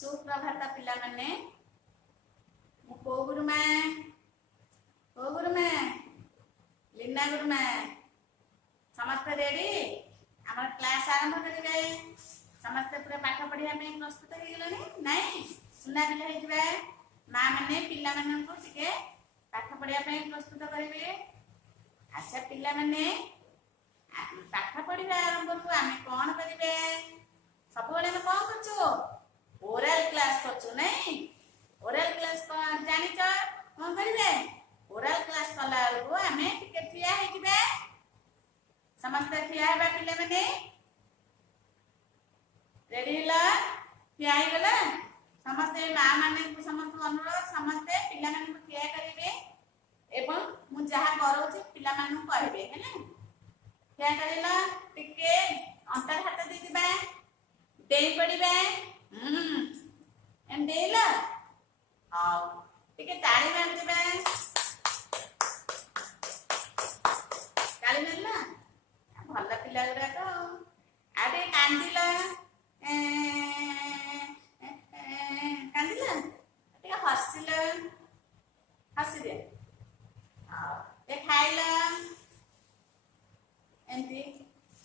सुप्रभात पिला माने को गुरुमा लीना गुरुमा समस्त रेडी आम क्लास आरंभ करेंगे समस्त पूरा पाठ पढ़िया प्रस्तुत हो गलानी नाई सुना दिला माँ मैंने पिला मानक टिके पाठ पढ़िया प्रस्तुत करेंगे। अच्छा पिला माने पाठ पढ़िया आरंभ को आम कौन करेंगे सब कौन कर ओरल क्लास करछु नहीं ओरल क्लास जानी कौन करेंगे ओरल क्लास कला को आम टिके ठिया होइबे समस्त ठिया हेबा पिले माने रेडी हला ठिया हो गला समस्त माँ माने समस्त अनुरोध समस्त पिला माने ठिया करेंगे एवं मु जहा करौछि पिला मानु कहबे हैना ठिया करिला टिके अंतर हाथ दे दिबा देई पड़िबे एम देला आओ टिके ताली मार दिबे ताली मारला भल्ला पिला गुरा तो आडे कांदिला कांदिला टिके हसिला हसि दे आओ ए खाइला एंती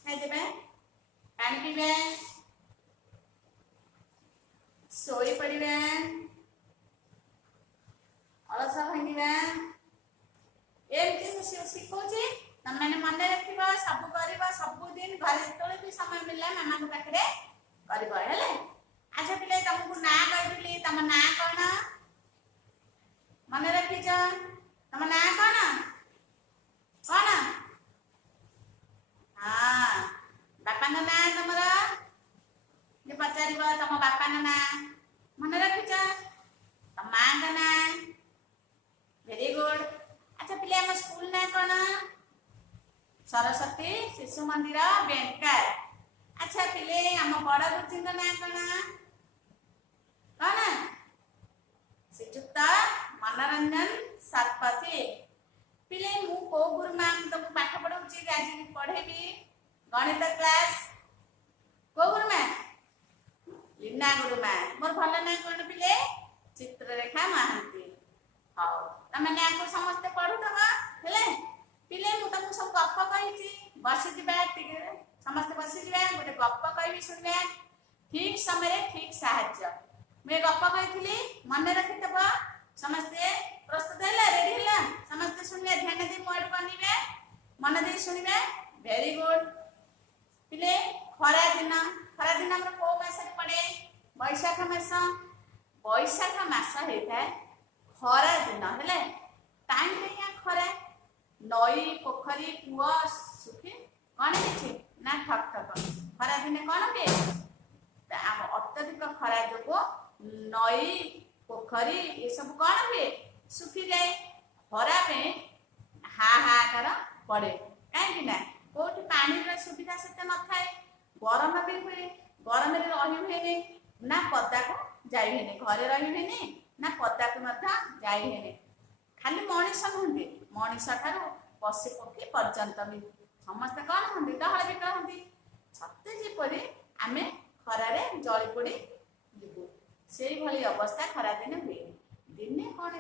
खाइ देबे पानी पीबे सोई पड़े अलस भांगा एमती शिखौचे तुम मैंने मन रख सब कर सबुदिन घर जो भी समय मिलला मामा को पाखे कर। अच्छा पिले तुमको ना कहली तुम ना कौन मन रखीच तुम ना कौन कौन हाँ बापा ना तुम पचार तुम बापा ना मन रखीच तुम माँ का ना वेरी गुड। अच्छा पिले आम स्कूल ना कौन सरस्वती शिशु मंदिर बेंकर। अच्छा पिले आम बड़ गुरुजी ना कौन कौन श्रीजुक्त मनोरंजन शतपथी। पिले मु को गुरुमा तुमको पाठ पढ़ाऊँगी आज पढ़ेबी गणित क्लास को गुरुमा लीना गुरुमा मोर भल ना कौन पिले चित्ररेखा महांती। हाँ तमें आपको समस्ते पढ़ुथब हेले पिले मु तुमको सब गप कही बसी समस्ते बसी गोटे गप कहि शुणवे ठीक समय ठीक साहाय्य मुझे गप कही मन रखिथब समस्ते प्रस्तुत है रेडी है समस्ते शुणवे ध्यान दी मोड बनिबे मन दे शुणवे वेरी गुड। पिले खरा दिन हमर को मास पड़े बैशाख मास होता है खरा दिन हेले टाइम नहीं खरा नई पोखरी कुआ सुखी कौन है ना ठक ठक खरा दिन कौन हुए अत्यधिक खरा जो नई पोखरी ये सब कौन हुए सुखी जाए खरा में हाहाकार पड़े कहीं कोठी पानी सुविधा से न था गरम भी हुए गरम रही हुए ना पदा को जाई हुए घरे रही हुए ना पदा को जाई हुए खाली मनीष नुहति मनीष ठार पशु पक्षी पर्यंत भी समस्ते कौन हमें डहल भी कहती सत्य जेपरी आम खरारे जली पड़ी जीवु से भली अवस्था खरा दिन हुए दिने कौन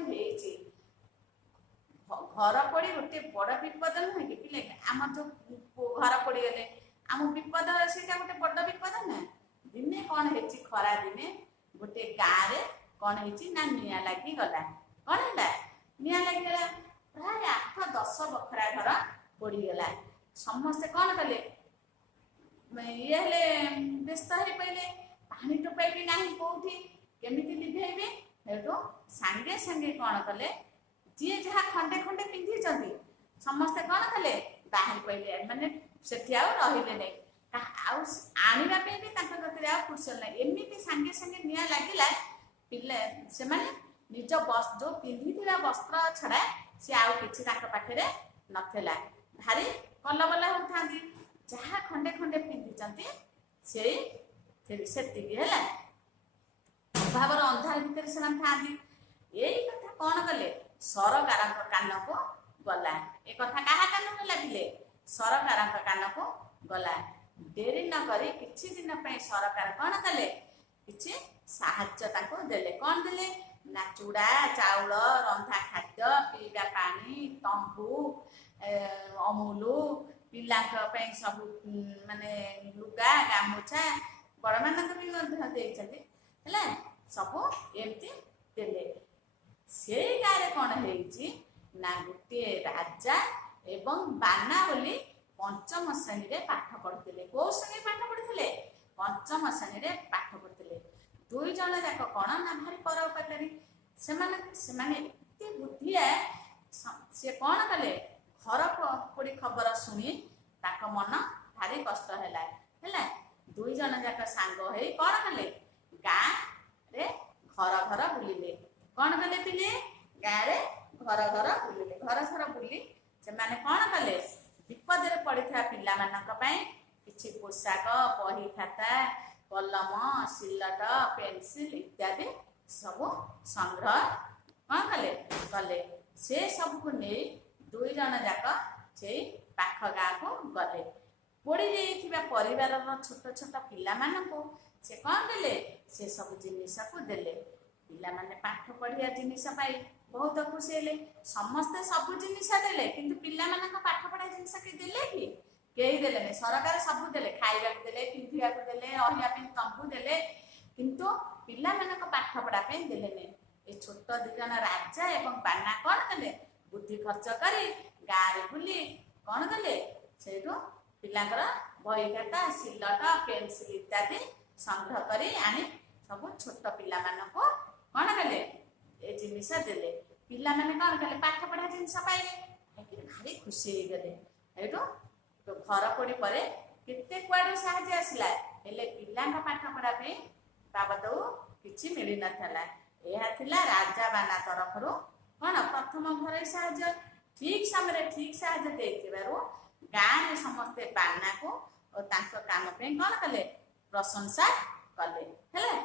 घर पड़ी गोटे बड़ विपद नुहे कि पिले आम जो घर पड़गले आम विपद से गोटे बड़ विपद ना दिने कौन है खरा दिने गोटे गाँव में कौन है ना निआ लगी गला कौन है निआ लगिगला प्राय 8-10 बखरा घर पड़गला समस्ते कौन कले ये व्यस्त हो पड़े पानी टोपाई भी ना कौटी केमी लिभेबे हेटू सांगे सांगे कौन कले जी जहाँ खंडे खंडे पिंधि समस्ते कौन कले बाहर पड़े माने से रही नहीं आने भी फुर्सत ना एमती सांगे सांगे निआ लगिला पिले से निज जो पिंधि वस्त्र छड़ा सी आछि पाखे नथिला भारी कलबला होता जहाँ खंडे खंडे पिंधि से भावर अंधार भितर से यही कथा कौन कले सरकार कान को गला ए कथा क्या कान गला पिले सरकार कान को गला डेरी न करी किछि दिन सरकार कौन कले କିଛି ସାହାଯ୍ୟ ତାଙ୍କୁ ଦେଲେ। କ'ଣ ଦେଲେ ନା ଚୁଡ଼ା ଚାଉଳ ରନ୍ଧା ଖାଦ୍ୟ ପିଇବା ପାଣି ତମ୍ବୁ ଅମୁଲ ପିଲାଙ୍କ ପାଇଁ ସବୁ ମାନେ ଲୁଗା ଗାମୁଛା ବଡ଼ମାନଙ୍କୁ ବି ମଧ୍ୟ ଦେଇଛନ୍ତି ହେଲା ସବୁ ଏମିତି ଦେଲେ। ସେଇ ଗାଁରେ କ'ଣ ହେଇଛି ନା ଗୋଟିଏ ରାଜା ଏବଂ ବାନା ବୋଲି ପଞ୍ଚମ ଶ୍ରେଣୀରେ ପାଠ ପଢୁଥିଲେ। କୋଉ ଶ୍ରେଣୀରେ ପାଠ ପଢୁଥିଲେ? ପଞ୍ଚମ ଶ୍ରେଣୀରେ ପାଠ ପଢୁଥିଲେ। ଦୁଇ ଜଣ ଯାକ କ'ଣ ନା ଭାରି ପରୋପକାରୀ। ସେମାନେ ଏତେ ବୁଦ୍ଧିଆ। ସେ କ'ଣ କଲେ ଘର ପୋଡ଼ି ଖବର ଶୁଣି ତାଙ୍କ ମନ ଭାରି କଷ୍ଟ ହେଲା। ଦୁଇ ଜଣ ଯାକ ସାଙ୍ଗ ହେଇ କ'ଣ କଲେ ଗାଁରେ ଘର ଘର ବୁଲିଲେ। କ'ଣ କଲେ ପିଲେ ଗାଁରେ ଘର ଘର ବୁଲିଲେ। ଘର ଘର ବୁଲି ସେମାନେ କ'ଣ କଲେ ବିପଦରେ ପଡ଼ିଥିବା ପିଲାମାନଙ୍କ ପାଇଁ କିଛି ପୋଷାକ ବହି ଖାତା କଲମ ସିଲଟ ପେନସିଲ ଇତ୍ୟାଦି ସବୁ ସଂଗ୍ରହ କ'ଣ କଲେ। ସେ ସବୁକୁ ନେଇ ଦୁଇ ଜଣ ଯାକ ସେଇ ପାଖ ଗାଁକୁ ଗଲେ। ପୋଡ଼ି ଯାଇଥିବା ପରିବାରର ଛୋଟ ଛୋଟ ପିଲାମାନଙ୍କୁ ସେ କ'ଣ ଦେଲେ ସେ ସବୁ ଜିନିଷକୁ ଦେଲେ। ପିଲାମାନେ ପାଠ ପଢ଼ିବା ଜିନିଷ ପାଇ ବହୁତ ଖୁସି ହେଲେ। ସମସ୍ତେ ସବୁ ଜିନିଷ ଦେଲେ କିନ୍ତୁ ପିଲାମାନଙ୍କ ପାଠ ପଢ଼ା ଜିନିଷ କେହି ଦେଲେ କି? କେହି ଦେଲେନି। ସରକାର ସବୁ ଦେଲେ, ଖାଇବାକୁ ଦେଲେ ପିନ୍ଧିବାକୁ ଦେଲେ ରହିବା ପାଇଁ ତମ୍ବୁ ଦେଲେ କିନ୍ତୁ ପିଲାମାନଙ୍କ ପାଠ ପଢ଼ା ପାଇଁ ଦେଲେନି। ଏ ଛୋଟ ଦୁଇ ଜଣ ରାଜା ଏବଂ ବାନା କ'ଣ କଲେ ବୁଦ୍ଧି ଖର୍ଚ୍ଚ କରି ଗାଁରେ ବୁଲି କ'ଣ କଲେ ସେଇଠୁ ପିଲାଙ୍କର ବହି ଖାତା ସିଲଟ ପେନସିଲ ଇତ୍ୟାଦି ସଂଗ୍ରହ କରି ଆଣି ସବୁ ଛୋଟ ପିଲାମାନଙ୍କୁ କ'ଣ କଲେ ଏ ଜିନିଷ ଦେଲେ। ପିଲାମାନେ କ'ଣ କଲେ ପାଠ ପଢ଼ା ଜିନିଷ ପାଇଲେ ଭାରି ଖୁସି ହେଇଗଲେ। ଏଇଠୁ ଘର ପୋଡ଼ି ପରେ କେତେ କୁଆଡ଼ୁ ସାହାଯ୍ୟ ଆସିଲା ହେଲେ ପିଲାଙ୍କ ପାଠ ପଢ଼ା ପାଇଁ ବାବଦକୁ କିଛି ମିଳିନଥିଲା। ଏହା ଥିଲା ରାଜା ବାନା ତରଫରୁ କ'ଣ ପ୍ରଥମ ଘରୋଇ ସାହାଯ୍ୟ। ଠିକ ସମୟରେ ଠିକ ସାହାଯ୍ୟ ଦେଇଥିବାରୁ ଗାଁରେ ସମସ୍ତେ ବାନାକୁ ଓ ତାଙ୍କ କାମ ପାଇଁ କ'ଣ କଲେ ପ୍ରଶଂସା କଲେ ହେଲା।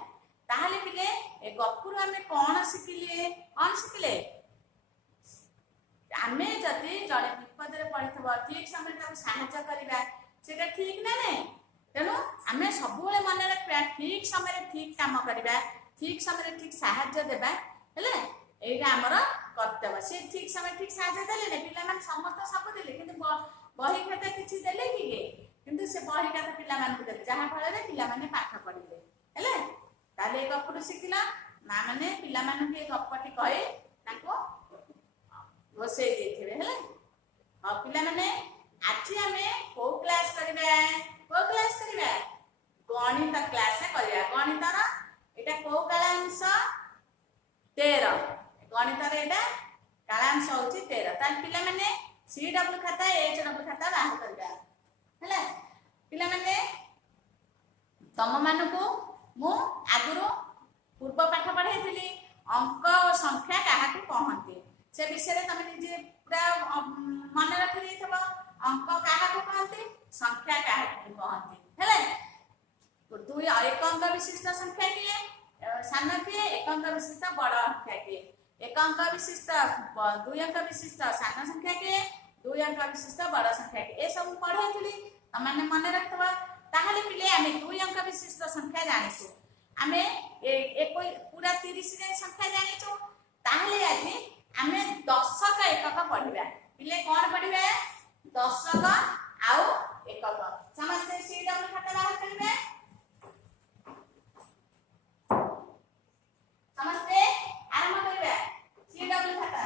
ତାହେଲେ ପିଲେ ଏ ଗପରୁ ଆମେ କ'ଣ ଶିଖିଲେ? ଆମେ ଯଦି ଜଣେ ବିପଦରେ ପଡ଼ିଥିବ ଠିକ ସମୟରେ ତାକୁ ସାହାଯ୍ୟ କରିବା ସେଟା ଠିକ ନା ନାହିଁ। ତେଣୁ ଆମେ ସବୁବେଳେ ମନେ ରଖିବା ଠିକ ସମୟରେ ଠିକ କାମ କରିବା ଠିକ ସମୟରେ ଠିକ ସାହାଯ୍ୟ ଦେବା ହେଲା। ଏଇଟା ଆମର କର୍ତ୍ତବ୍ୟ। ସେ ଠିକ ସମୟରେ ଠିକ ସାହାଯ୍ୟ ଦେଲେ ପିଲାମାନେ ସମସ୍ତେ ସବୁ ଦେଲେ କିନ୍ତୁ ବହି ଖାତା କିଛି ଦେଲେ କି? କିନ୍ତୁ ସେ ବହି ଖାତା ପିଲାମାନଙ୍କୁ ଦେଲେ ଯାହା ଫଳରେ ପିଲାମାନେ ପାଠ ପଢ଼ିଲେ ହେଲା। ତାହେଲେ ଏ ଗପରୁ ଶିଖିଲ ମା ମାନେ ପିଲାମାନଙ୍କୁ ଏ ଗପଟି କହି ତାଙ୍କୁ ବସେଇ ଦେଇଥିବେ ହେଲା। ହଁ ପିଲାମାନେ ଆଜି ଆମେ କୋଉ କ୍ଲାସ କରିବା? ଗଣିତ କ୍ଲାସ କରିବା। ଗଣିତର ଏଇଟା କୋଉ କାଳାଂଶ? 13। ଗଣିତର ଏଇଟା କାଳାଂଶ ହଉଛି 13। ତାହେଲେ ପିଲାମାନେ CW ଖାତା HW ଖାତା ବାହାର କରିବା ହେଲା। ପିଲାମାନେ ତମମାନଙ୍କୁ ମୁଁ ଆଗରୁ ପୂର୍ବ ପାଠ ପଢ଼େଇଥିଲି ଅଙ୍କ ଓ ସଂଖ୍ୟା କାହାକୁ କହନ୍ତି ସେ ବିଷୟରେ ତମେ ନିଜେ ପୁରା ମନେ ରଖିଦେଇଥିବ। ଅଙ୍କ କାହାକୁ କହନ୍ତି ସଂଖ୍ୟା କାହାକୁ କହନ୍ତି ହେଲା। ଏକ ଅଙ୍କ ବିଶିଷ୍ଟ ସଂଖ୍ୟା କିଏ? ସାନ କିଏ? ଏକ ଅଙ୍କ ବିଶିଷ୍ଟ ବଡ଼ ସଂଖ୍ୟା କିଏ? ଏକ ଅଙ୍କ ବିଶିଷ୍ଟ ଦୁଇ ଅଙ୍କ ବିଶିଷ୍ଟ ସାନ ସଂଖ୍ୟା କିଏ? ଦୁଇ ଅଙ୍କ ବିଶିଷ୍ଟ ବଡ଼ ସଂଖ୍ୟା କିଏ? ଏସବୁ ପଢ଼େଇଥିଲି ତମେ ମନେ ରଖିଥିବ। ତାହେଲେ ପିଲେ ଆମେ ଦୁଇ ଅଙ୍କ ବିଶିଷ୍ଟ ସଂଖ୍ୟା ଜାଣିଛୁ। ଆମେ ପୁରା 30 ଯାଏ ସଂଖ୍ୟା ଜାଣିଛୁ। ତାହେଲେ ଆଜି ଆମେ ଦଶକ ଏକକ ପଢ଼ିବା। ପିଲେ କ'ଣ ପଢ଼ିବା? ଦଶକ ଆଉ ଏକକ। ସମସ୍ତେ CW ଖାତା ବାହାର କରିବେ। ସମସ୍ତେ ଆରମ୍ଭ କରିବା CW ଖାତା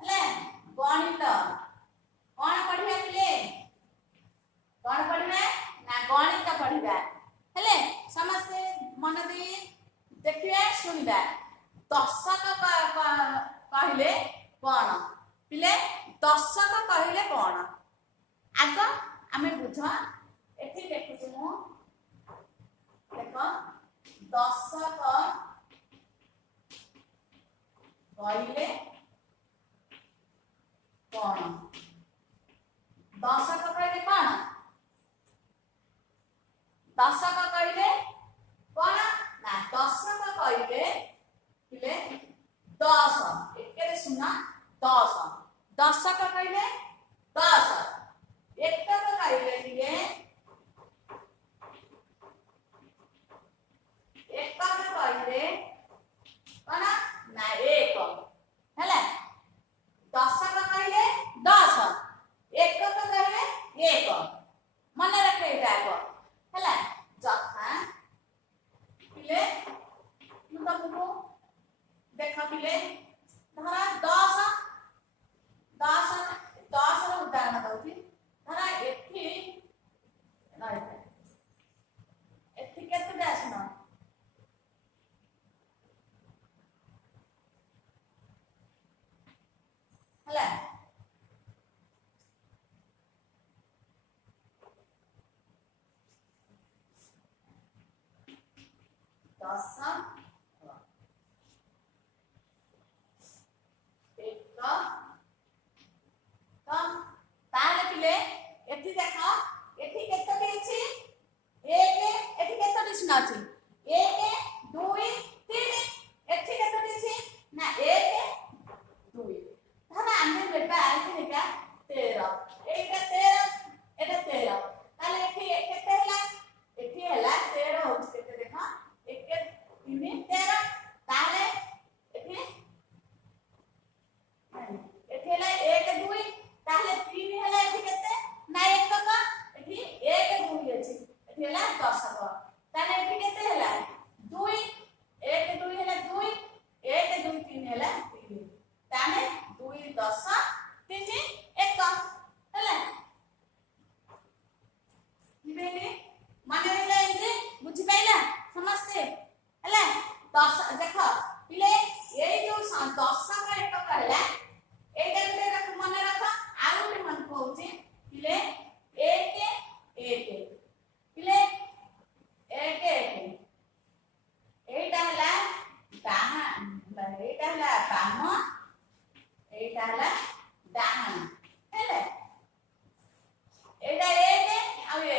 ହେଲା। ଗଣିତ କ'ଣ ପଢ଼ିବା ପିଲେ? କ'ଣ ପଢ଼ିବା ନା ଗଣିତ ପଢ଼ିବା ହେଲେ। ସମସ୍ତେ ମନ ଦେଇ ଦେଖିବା ଶୁଣିବା। ଦଶକ କହିଲେ କ'ଣ ପିଲେ? ଦଶକ କହିଲେ କ'ଣ ଆଗ ଆମେ ବୁଝ। ଏଠି ଦେଖୁଛି ମୁଁ ଦେଖ ଦଶକ କହିଲେ କ'ଣ? ଦଶକ କହିଲେ କ'ଣ? ଦଶକ କହିଲେ କ'ଣ ନା ଦଶକ କହିଲେ ପିଲେ 10 ଏକରେ ଶୂନ 10। ଦଶକ କହିଲେ 10। ଏକକ କହିଲେ ପିଲେ मन रखे एटा आगो हला जथा पिले मु तुमको देख पिले धरा 10 ର ଉଦାହରଣ ଦଉଛି ଧରା ଏଠି ଏଠି କେତେଟା ଆସିନ ହେଲା ଦଶ ताले पिले एठी देखो एठी केतटी अछि 1 एठी केतटी सुना अछि 1 2 3 एठी केतटी अछि ना 1 2 धरा आमे बेटा आइते निका 13 एटा 13 ताले एठी केते हला एठी हला 13 होछि केते देखो 1 3 13 ताले एठी एठी हला 1 2 ताले 3 हला एठी केते ना 1 का एठी 1 2 अछि एठी हला 10 का ताले एठी केते हला 2 1 2 हला 2 1 2 3 हला 3 ताले 2 10 3 1 हला निबेले माने हला इजे बुझि पाइला समस्ते हला 10 देखो पिले एई जो 10 का 1 का हला एटा गुटे रख मन रख आउ गुटे मन कहउची पिले 1 1 पिले 1 1 एटा हला डाहन एटा हला बाम एटा हला डाहन हेले एटा 1 आउ 1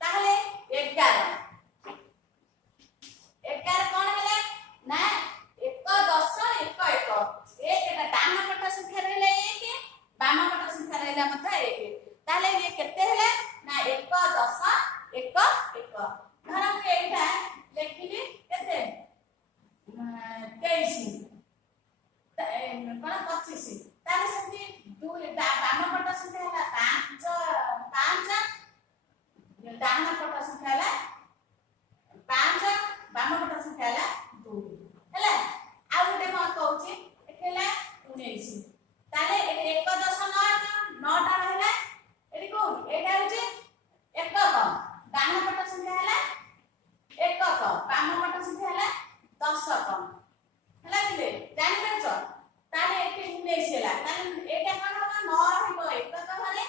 ताहले 11 कोन हला ना 1 10 1 1 एटा डाहन पट संख्या रहले 1 बाम पट संख्या रहले मत 1 ताले ये केते हला ना 1 10 1 1 धरा के एटा लेखिली केते 23 कोन 25 ताले संधि 2 बाम पट संख्या हला 5 डाहन पट संख्या हला 5 बाम पट संख्या हला 2 हला आ गुटे म कहउची एकेला 19 ताले 1 10 9 टा रहला एडी को एटा होची 1 क डाहन पट संख्या हला 1 क बाम पट संख्या हला 10 क हला दिले जानि परछ ताले एटी 19 हला ताले एटा कोन हबो 9 रहइबो 1 क घरे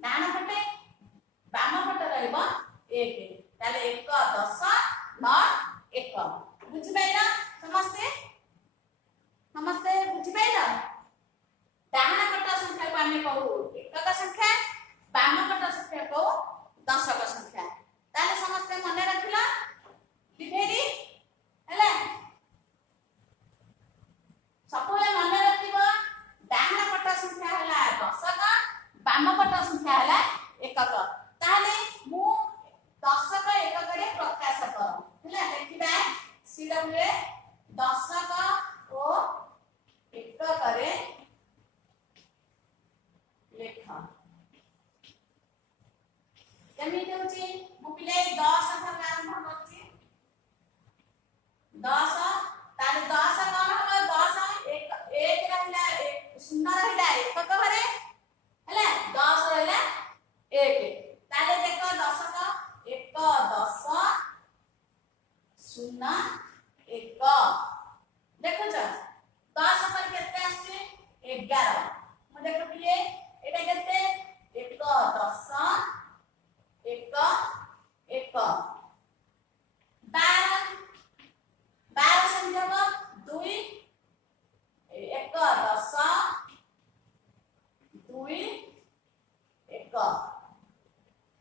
डाहन पटे बाम पट रहइबो 1 ताले 1 10 9 1 बुझि पाइला समस्ते बुझि पाइला डाहन पट संख्या को आमे कहू 1 का संख्या बाम पट संख्या को 10 का संख्या ताले समस्ते मने रखिला लिभेरी हला सबले मने रखिबो डाहन पट संख्या हला 10 का बाम पट संख्या हला 1 का ताले मु 10 का 1 करे प्रकाश कर हला देखिबा सीडब्ल्यू 10 का ओ 1 करे लेखा केमिति होची मु पिले 10 का आरंभ करची 10 ताले 10 कोन हबो 10 1 रहला 1 0 रहला 1 का घरे हला 10 रहला 1 ताले देखो 10 का 1 10 0 1 देखो छ 10 पर केते आछे 11 म देखो पिले एटा केते 1 10 1 1 12 संख्या 2 1 10 2 1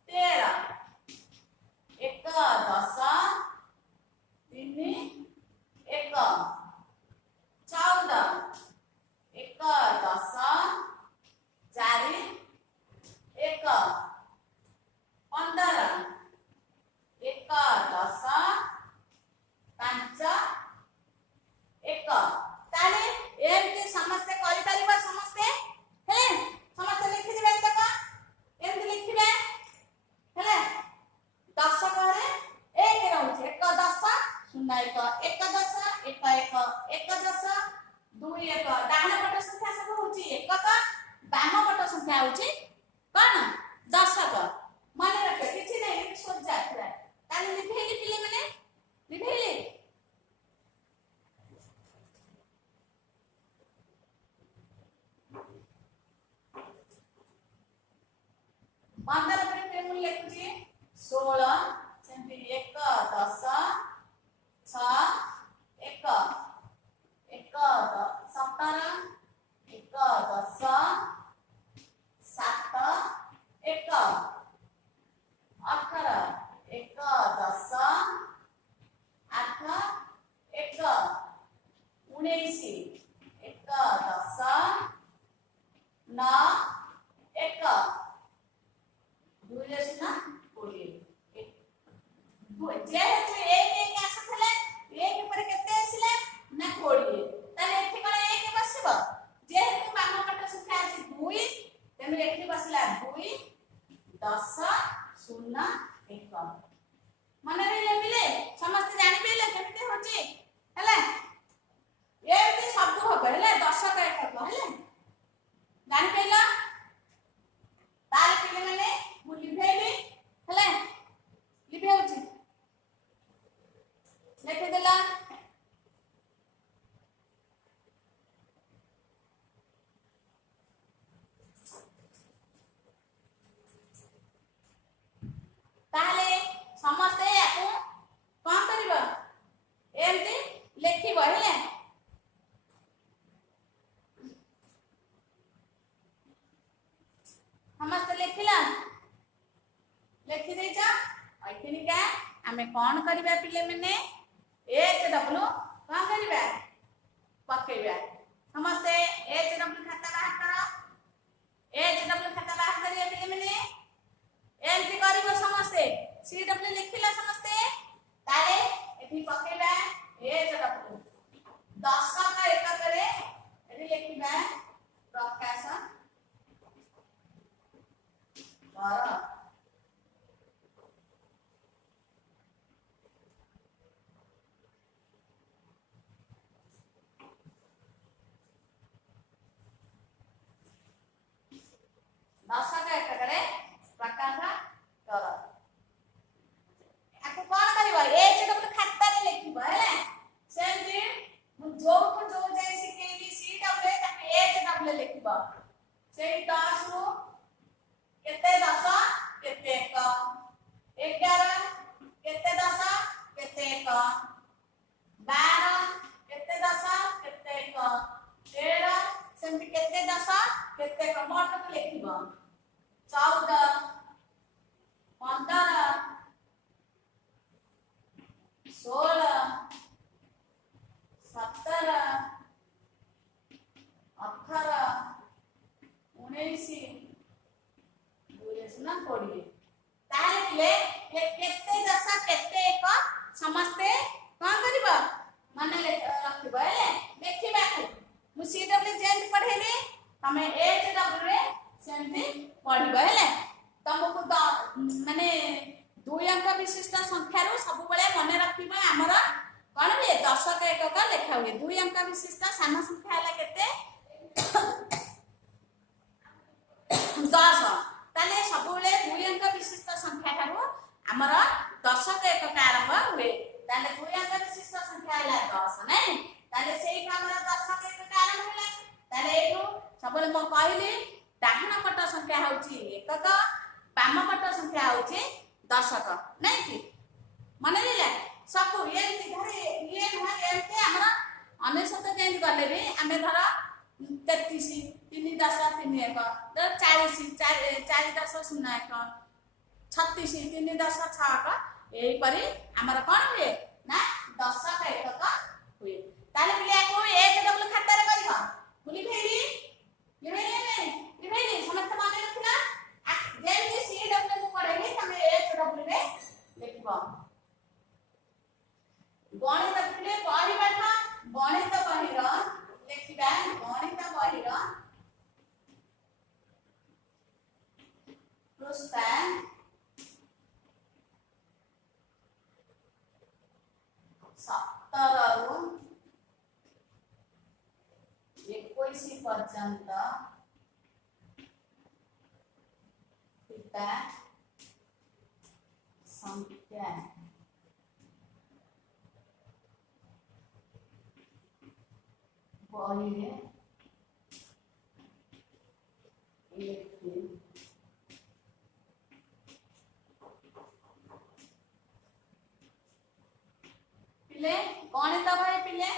13 1 10 3 1 14 1 10 4 1 15 1 10 5 1 ताले एमती समस्त करि परिबा समस्त हे समस्त नौ एक दुई ना 20 जेहेतु एक एक आसुले एक पर केते आसिले ना 20 ताले एठी कोन एक बसिबो जेहेतु बाम पट संख्या अछि 2 तेनु एठी बसिला 2 10 0 1 मने रे मिले समस्त जानि पेले केते होची हला एति सब हो गले 10 का एक हला जानि पेला ताले पिले माने मु लिभेली हला लिभे होची लेखे देला ताले समस्ते याकू कोन करिवो एमती लेखिबो हेले समस्त लेखिला लेखि देचा अखिनिका हमें कोन करिबा पिले मने एच डब्ल्यू कौन करिबा पकेबा समस्ते एच डब्ल्यू खाता बाहर करो एच डब्ल्यू खाता बाहर करिया पिले मने एमती करिवो समस्ते सी डब्ल्यू लिखिला समस्ते ताले एठी पकेबा एच डब्ल्यू 10 का एक करे एठी लिखिबा प्रकाश कर दशा का एक करे प्रकाश कर आको कोन करबो एच डब्ल्यू खाता रे लिखिबो हेले सेमती मु जो को जो जाय सिकेली सी डब्ल्यू ताके एच डब्ल्यू लिखिबो सेई 10 रो केते 10 केते 1 11 केते 10 केते 1 12 केते 10 केते 1 13 सेमती केते 10 केते 1 मोट को लिखिबो 14 15 16 17 18 19 ना 20 ताले केते 10 केते 1 समस्ते कोन करिबो माने रखिबो हेले देखिबा मु सी डब्ल्यू जेंट पढेली तमे एच डब्ल्यू रे सेमती पढिबो हेले तुमको माने 2 अंक विशिष्ट संख्या रो सब बेले मने रखिबो हमर कोन बे 10 का एक का लेखा हुए 2 अंक विशिष्ट सान संख्या हला केते 10 ताले सब बेले 2 अंक विशिष्ट संख्या थारो हमर 10 का एक का आरंभ हुए ताले 2 अंक विशिष्ट संख्या हला 10 नै ताले सेही हमर 10 का एक का आरंभ होला ताले एठो सब बेले म कहली डाहना पट संख्या होची एकक बाम पट संख्या होची दशक नै कि मन लेला सब ये धरे ये न एते हमरा अनेसत चेंज करले भी हमें धर 33 3 10 3 1 40 4 10 0 1 36 3 10 6 1 एही परी हमर कोन हुए ना 10 का एकक हुए ताले बिले को एच डब्ल्यू खाता रे करिबा भूली भेली लिभेली समस्त माने रखना जेमती सी डब्ल्यू को पढेली तमे एच डब्ल्यू रे लिखबो गणित पिले पढिबा ना गणित बहिर लिखिबा गणित बहिर पृष्ठ 17 ରୁ 21 पर्यंत पिता संख्या बहिरे पिले गणित भाई पिले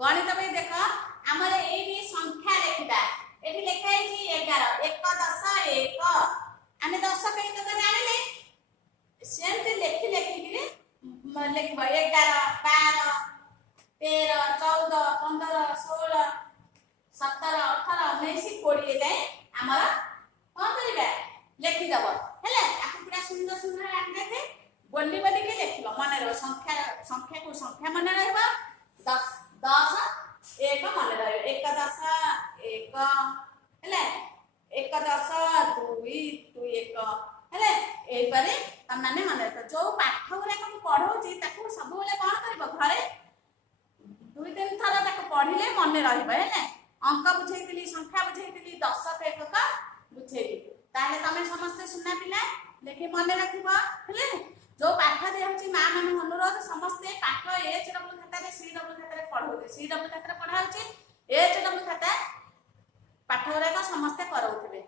गणित भाई देख हमर एही संख्या लिखबा एठी लिखा है 11 1 10 1 आमे 10 के एक जानिले सेमते लिखि लिखि कि लिखबा 11 12 13 14 15 16 17 18 20 जाए आमर कौन करिबा लिखिदब हेले आकु पूरा सुंदर सुंदर आंके बोली बोली के लिखिब मन रह संख्या को संख्या मन रहबा 10 10 1 मन रह 1 10 1 हेले 1 10 2 2 1 हेले ए परे त माने मन रह जो पाठ गुरा को पढौची ताकू सब बेले कोन करबो घरे 2-3 थरा ताकू पढिले मन रहबो हेले अंक बुझेइतिली संख्या बुझेइतिली 10 के एकक बुझेइली ताले तमे समस्त सुना पिला लेके मन रखिबो हेले जो पाठ दे होची मां मन अनुरोध समस्त पाठ एच डब्ल्यू खाता रे सी डब्ल्यू खाता रे पढौते सी डब्ल्यू खाता रे पढा होची एच डब्ल्यू खाता पाठ गुरा को समस्त करौथिबे